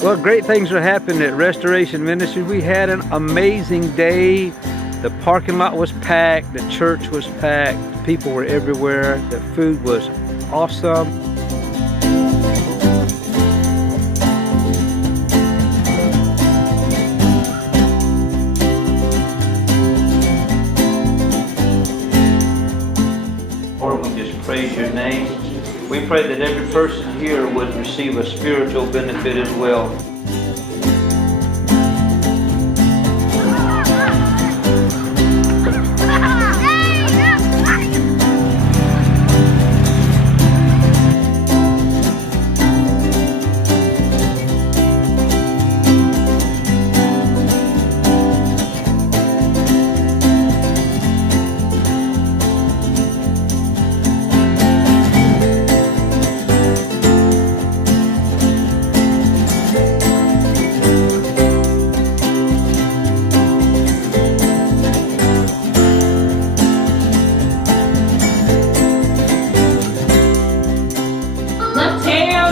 Well, great things are happening at Restoration Ministries. We had an amazing day. The parking lot was packed. The church was packed. People were everywhere. The food was awesome. Lord, we just praise your name. We pray that every person here would receive a spiritual benefit as well.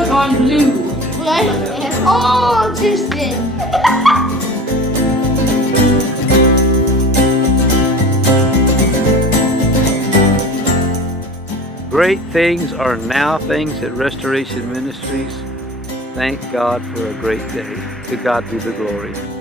On blue. Oh, Tristan. Great things are now things at Restoration Ministries. Thank God for a great day. To God be the glory.